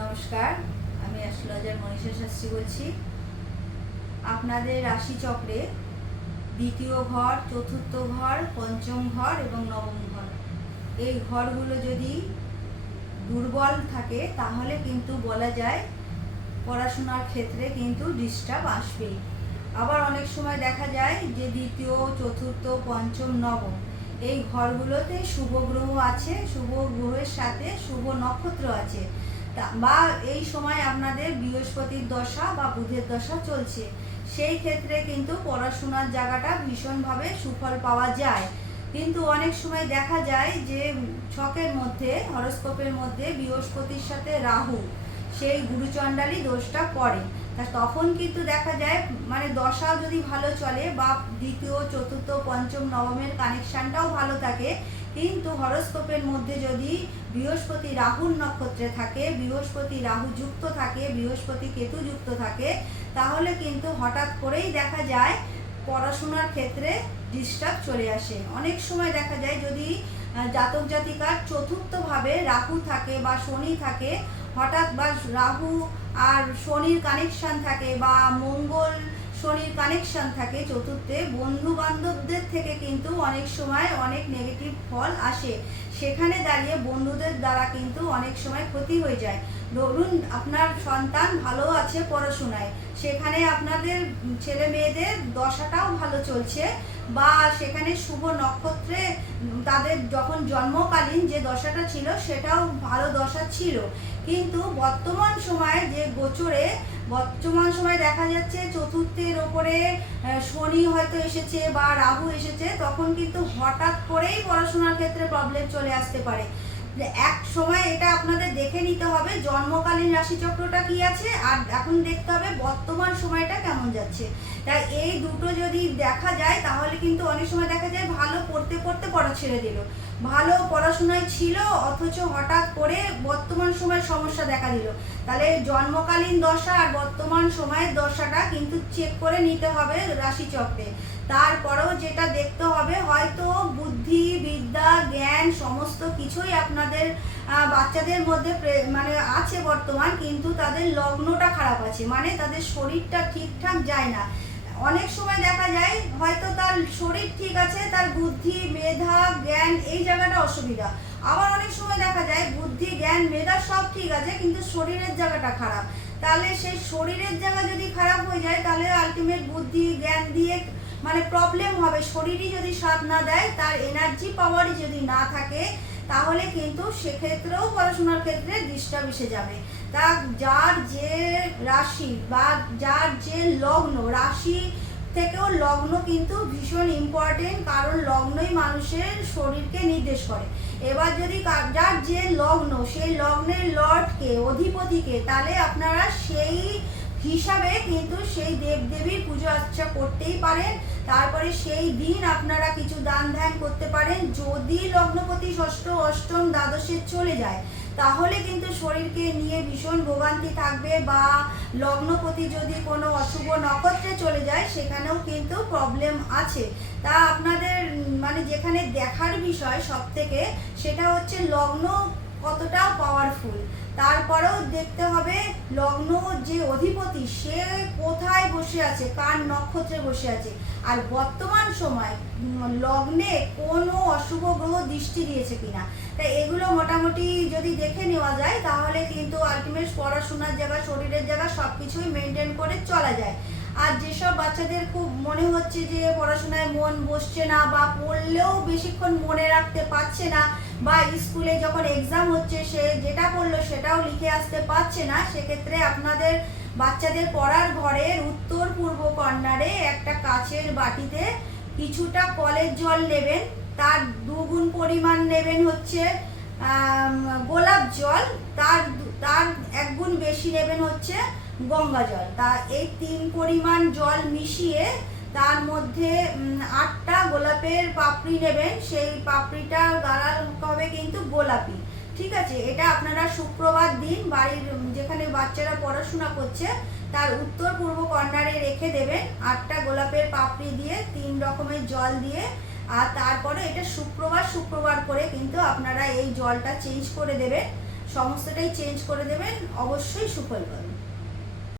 নমস্কার, আমি অ্যাস্ট্রোলজার মনীষা শাস্ত্রী বলছি। আপনাদের রাশিচক্রে দ্বিতীয় ঘর, চতুর্থ ঘর, পঞ্চম ঘর এবং নবম ঘর, এই ঘরগুলো যদি দুর্বল থাকে তাহলে কিন্তু বলা যায় পড়াশোনার ক্ষেত্রে কিন্তু ডিস্টার্ব আসবেই। আবার অনেক সময় দেখা যায় যে দ্বিতীয়, চতুর্থ, পঞ্চম, নবম এই ঘরগুলোতে শুভ গ্রহ আছে, শুভ গ্রহের সাথে শুভ নক্ষত্র আছে, বা এই সময় আপনাদের বৃহস্পতির দশা বা বুধের দশা চলছে, সেই ক্ষেত্রে কিন্তু পড়াশোনার জায়গাটা ভীষণভাবে সুফল পাওয়া যায়। কিন্তু অনেক সময় দেখা যায় যে ছকের মধ্যে, হরোস্কোপের মধ্যে বৃহস্পতির সাথে রাহু সেই গুরুচণ্ডালী দোষটা পড়ে, তা তখন কিন্তু দেখা যায় মানে দশা যদি ভালো চলে বা দ্বিতীয়, চতুর্থ, পঞ্চম, নবমের কানেকশানটাও ভালো থাকে, কিন্তু হরোস্কোপের মধ্যে যদি বৃহস্পতি রাহুর নক্ষত্রে থাকে, বৃহস্পতি রাহু যুক্ত থাকে, বৃহস্পতি কেতু যুক্ত থাকে, তাহলে কিন্তু হঠাৎ করেই দেখা যায় পড়াশোনার ক্ষেত্রে ডিস্টার্ব চলে আসে। অনেক সময় দেখা যায় যদি জাতক জাতিকার চতুর্থভাবে রাহু থাকে বা শনি থাকে, হঠাৎ বা রাহু আর শনির কানেকশান থাকে বা মঙ্গল শনির কানেকশান থাকে চতুর্থে, বন্ধু বান্ধবদের থেকে কিন্তু অনেক সময় অনেক নেগেটিভ ফল আসে। সেখানে দাঁড়িয়ে বন্ধুদের দ্বারা কিন্তু অনেক সময় ক্ষতি হয়ে যায়। ধরুন আপনার সন্তান ভালো আছে পড়াশোনায়, সেখানে আপনাদের ছেলে মেয়েদের দশাটাও ভালো চলছে, বা সেখানে শুভ নক্ষত্রে তাদের যখন জন্মকালীন যে দশাটা ছিল সেটাও ভালো দশা ছিল, কিন্তু বর্তমান সময়ে যে গোচরে বর্তমান সময় দেখা যাচ্ছে চতুর্থের ওপরে শনি হয়তো এসেছে বা রাহু এসেছে, তখন কিন্তু হঠাৎ করেই পড়াশোনার ক্ষেত্রে প্রবলেম চলে আসতে পারে। এক সময় এটা আপনাদের দেখে নিতে হবে জন্মকালীন রাশিচক্রটা কি আছে, আর এখন দেখতে হবে বর্তমান সময়টা কেমন যাচ্ছে। তাই এই দুটো যদি দেখা যায় তাহলে কিন্তু অনেক সময় দেখা যায় ভালো পড়তে পড়তে পড়া ছেড়ে দিল, ভালো পড়াশোনায় ছিল অথচ হঠাৎ করে বর্তমান সময় সমস্যা দেখা দিল। তাহলে জন্মকালীন দশা আর বর্তমান সময়ের দশাটা কিন্তু চেক করে নিতে হবে রাশিচক্রে। তারপরেও যেটা দেখতে হবে, হয়তো বুদ্ধি, বিদ্যা, জ্ঞান সমস্ত কিছুই আপনাদের বাচ্চাদের মধ্যে মানে আছে বর্তমান, কিন্তু তাদের লগ্নটা খারাপ আছে, মানে তাদের শরীরটা ঠিকঠাক যায় না। অনেক সময় দেখা যায় হয়তো তার শরীর ঠিক আছে, তার বুদ্ধি, মেধা, জ্ঞান এই জায়গাটা অসুবিধা। আবার অনেক সময় দেখা যায় বুদ্ধি, জ্ঞান, মেধা সব ঠিক আছে, কিন্তু শরীরের জায়গাটা খারাপ। তাহলে সেই শরীরের জায়গা যদি খারাপ হয়ে যায় তাহলে আলটিমেট বুদ্ধি, জ্ঞান দিয়ে মানে প্রবলেম হবে। শরীরই যদি সাথ না দেয়, তার এনার্জি পাওয়ারই যদি না থাকে, তাহলে কিন্তু সেক্ষেত্রেও পড়াশোনার ক্ষেত্রে ডিস্টার্ব এসে যাবে। তা যার যে রাশি বা যার যে লগ্ন, রাশি থেকেও লগ্ন কিন্তু ভীষণ ইম্পর্টেন্ট, কারণ লগ্নই মানুষের শরীরকে নির্দেশ করে। এবার যদি যার যে লগ্ন, সেই লগ্নের লর্ডকে, অধিপতিকে, তাহলে আপনারা সেই হিসাবে কিন্তু সেই দেবদেবীর পুজো আর্চা করতেই পারেন। তারপরে সেই দিন আপনারা কিছু দান ধ্যান করতে পারেন। যদি লগ্নপতি ষষ্ঠ, অষ্টম, দ্বাদশে চলে যায় তাহলে কিন্তু শরীরকে নিয়ে ভীষণ ভোগান্তি থাকবে, বা লগ্নপতি যদি কোনো অশুভ নক্ষত্রে চলে যায় সেখানেও কিন্তু প্রবলেম আছে। তা আপনাদের মানে যেখানে দেখার বিষয় সব থেকে, সেটা হচ্ছে লগ্ন কতটা পাওয়ারফুল। তারপরেও দেখতে হবে লগ্ন যে অধিপতি সে কোথায় বসে আছে, কার নক্ষত্রে বসে আছে, আর বর্তমান সময় লগ্নে কোনো অশুভ গ্রহ দৃষ্টি দিয়েছে কিনা। তাই এগুলো মোটামুটি যদি দেখে নেওয়া যায় তাহলে কিন্তু আলটিমেট পড়াশোনার জায়গা, শরীরের জায়গা সব কিছুই মেনটেন করে চলা যায়। আর যেসব বাচ্চাদের খুব মনে হচ্ছে যে পড়াশোনায় মন বসছে না, বা পড়লেও বেশিক্ষণ মনে রাখতে পারছে না, বা স্কুলে যখন এক্সাম হচ্ছে সে যেটা পড়লো সেটাও লিখে আসতে পারছে না, সেক্ষেত্রে আপনাদের বাচ্চাদের পড়ার ঘরের উত্তর পূর্ব কর্নারে একটা কাচের বাটিতে কিছুটা কলের জল নেবেন, তার 2 গুণ পরিমাণ নেবেন হচ্ছে গোলাপ জল, তার 1 গুণ বেশি নেবেন হচ্ছে গঙ্গা জল। তা এই 3 পরিমাণ জল মিশিয়ে তার মধ্যে 8টা গোলাপের পাপড়ি নেবেন, সেই পাপড়িটা গাঢ় হবে কিন্তু গোলাপি। ঠিক আছে, এটা আপনারা শুক্রবার দিন বাড়ির যেখানে বাচ্চারা পড়াশোনা করছে তার উত্তর পূর্ব কর্নারে রেখে দেবেন 8টা গোলাপের পাপড়ি দিয়ে, 3 রকমের জল দিয়ে। আর তারপরে এটা শুক্রবার করে কিন্তু আপনারা এই জলটা চেঞ্জ করে দেবেন। সমস্তটাই চেঞ্জ করে দেবেন, অবশ্যই সুফল পাবেন।